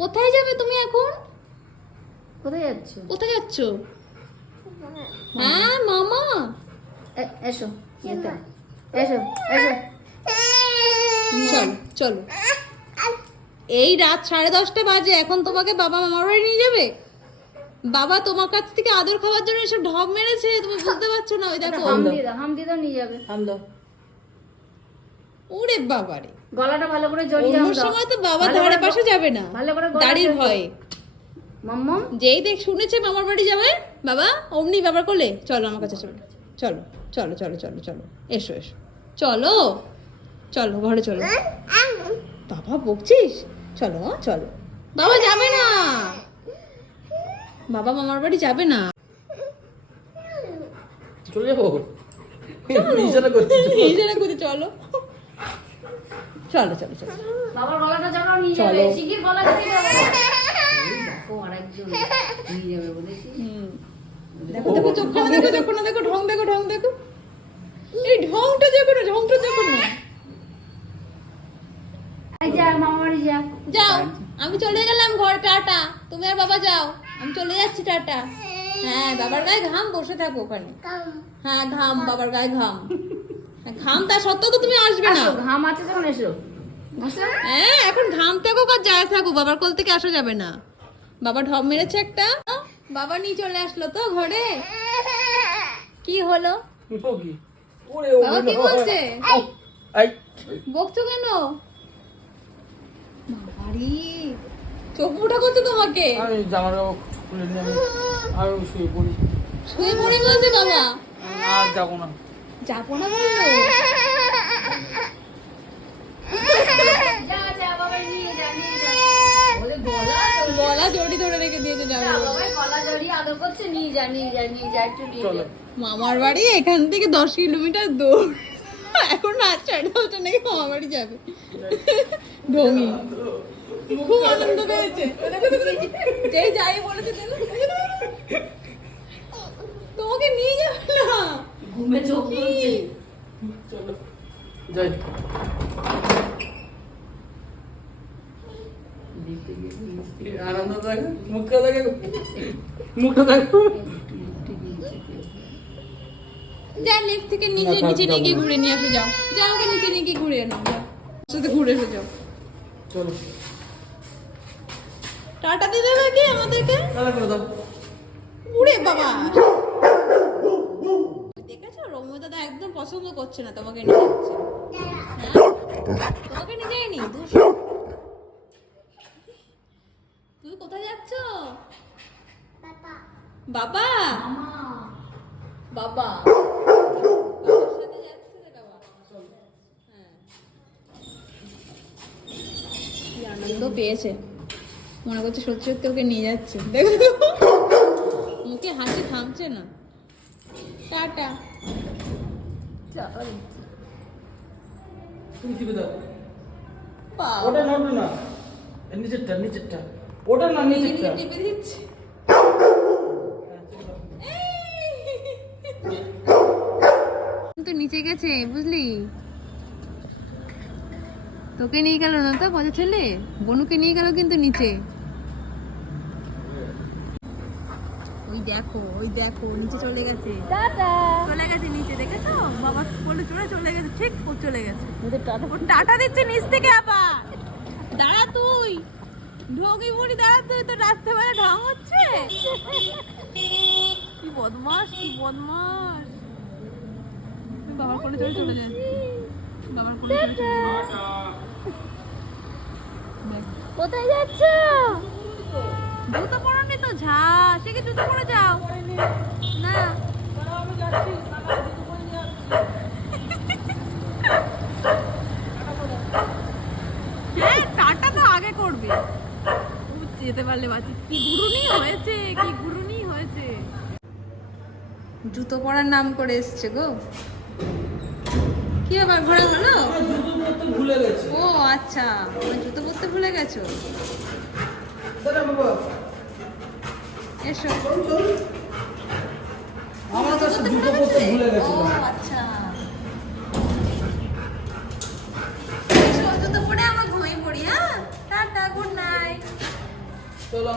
কোথায় যাবে তুমি এখন? কোথায় যাচ্ছ? কোথায় যাচ্ছ? হ্যাঁ মামা, এসো এসো এসো এসো। চলো চলো। এই রাত 10:30 বাজে, এখন তোমাকে বাবা মামার বাড়ি নিয়ে যাবে? বাবা তোমার কাছ থেকে আদর খাওয়ার জন্য এসব ঢপ মেরেছে, তুমি বুঝতে পারছো না? ওই দেখো হামদি দাও নিয়ে যাবে। হাম দাও। ওরে বাবারে, গলাটা ভালো করে জড়িয়ে অন্য হাম দাও। সময় তো বাবা ধারে পাশে যাবে না, ভালো করে গলা দাড়ির জড়িয়ে। ভয়ে। মাম্মাম যেই দেখ শুনেছে মামার বাড়ি যাবে, বাবা অমনি বাবার কোলে চলো, আমার কাছে চলো, চলো চলো চলো চলো চলো, এসো এসো, চলো চলো ঘরে চলো। বাবা বকছিস? চলো চলো। বাবা যাবে না, বাবা মামার বাড়ি যাবে না। চলে যাবো। ইশারা করছি। ইশারা করছি, চলো চলো চলো চলো। বাবার গলাটা জড়াও নিয়ে যাবে। শিগগির গলা জড়িয়ে দাও। দেখো আরেকজন নিয়ে যাবে বলেছি। দেখো দেখো, চোখখানা দেখো, চোখখানা দেখো, ঢং দেখো, ঢং দেখো। এই ঢংটা দেখো না, ঢংটা দেখো না। এই যা মামা বাড়ি যা। যাও, আমি চলে গেলাম ঘরে, টাটা। তুমি আর বাবা যাও, আমি চলে যাচ্ছি, টাটা। হ্যাঁ, বাবার গায়ে ঘাম, বসে থাকো ওখানে। হ্যাঁ ঘাম, বাবার গায়ে ঘাম। ঘাম তা সত্ত্বেও তো তুমি আসবে না। আসো, ঘাম আছে যখন এসো। বসো। হ্যাঁ, এখন ঘাম থাকুক আর যায় থাকুক, বাবার কোল থেকে আসা যাবে না। বাবা ঢপ মেরেছে একটা, বাবা নিয়ে চলে আসলো তো ঘরে। কি হলো? কি? ওরে বাবা কি বলছে? এই বকছো কেন? বাবারি, চোখ মুঠা করছে তোমাকে। আমি জামার কাপড় খুলে নিয়ে আমি শুয়ে পড়ি। শুয়ে পড়ে বলছে বাবা। আর যাবো না। যাবো না বললো। যা যা বাবা নিয়ে যা নিয়ে যা। ওরে গলা গলা জড়ি ধরে রেখে দিয়েছে, যাবে। বাবা গলা জড়িয়ে আদর করছে। নিয়ে যা নিয়ে যা নিয়ে যা একটু নিয়ে চলো। যা। মামার বাড়ি এখান থেকে 10 কিলোমিটার দূর। এখন রাত 10:30 নাকি মামার বাড়ি যাবে। ঢঙ্গি খুব আনন্দ পেয়েছে। যেই যাই বলেছে তোমাকে নিয়ে যাবে না। ঘুমে চোখ খুলছে। চলো যাই। আনন্দ দেখো, মুখটা দেখো, মুখটা দেখো। যা লিফট থেকে নিচে নিচে নিয়ে গিয়ে ঘুরে নিয়ে আসো, যাও যাও, ওকে নিচে নিয়ে গিয়ে ঘুরে আনো, যাও সাথে ঘুরে এসে যাও। চলো টাটা দিয়ে দেবে কি আমাদেরকে? তাহলে করে দাও। উড়ে বাবা, দেখেছো রোমিও দাদা একদম পছন্দ করছে না তোমাকে নিয়ে যাচ্ছে। হ্যাঁ? তোমাকে নিয়ে যায়নি, তুমি কোথায় যাচ্ছ? বাবা বাবা বাবার সাথে যাচ্ছে রে বাবা। হ্যাঁ, কি আনন্দ পেয়েছে, মনে করছে সত্যি সত্যি ওকে নিয়ে যাচ্ছে। দেখো মুখে হাসি থামছে না। টাটা। তুমি টিপে দাও। বাবা, ওটা নড়বে না, নিচেরটা নিচেরটা, ওটা না নিচেরটা। টিপে দিচ্ছে। তো নিচে গেছে বুঝলি, তোকে নিয়ে গেল না তো পচা ছেলে, বনুকে নিয়ে গেল কিন্তু নিচে। ওই দেখো নিচে চলে গেছে, চলে গেছে নিচে, দেখেছো? বাবা বলে চলে গেছে, ঠিক ও চলে গেছে। ও টাটা দিচ্ছে নিচ থেকে আবার। দাঁড়া তুই, ঢোকি বুড়ি, দাঁড়া তুই, তো রাস্তা বেলা ঢং হচ্ছে। কি বদমাস, কি বদমাস। তুই বাবার কোলে চলে যা, বাবার কোলে চলে যা। কোথায় যাচ্ছ? জুতো পরনি তো, ঝা সে কি জুতো পরে যাও না। হ্যাঁ, টাটা তো আগে করবে, যেতে পারলে বাঁচি। কি ঘুরুনি হয়েছে, কি ঘুরুনি হয়েছে। জুতো পরার নাম করে এসছে গো। কি আবার ঘোরা হলো? জুতো পরতে ভুলে গেছি। ও আচ্ছা, জুতো পরতে ভুলে গেছো। দাদা বাবা এসো। আমার কাছে জুতো পরতে ভুলে গেছি। ও আচ্ছা, এসো জুতো পরে আমরা ঘুমিয়ে পড়ি। হ্যাঁ, টাটা, গুড নাইট। চলো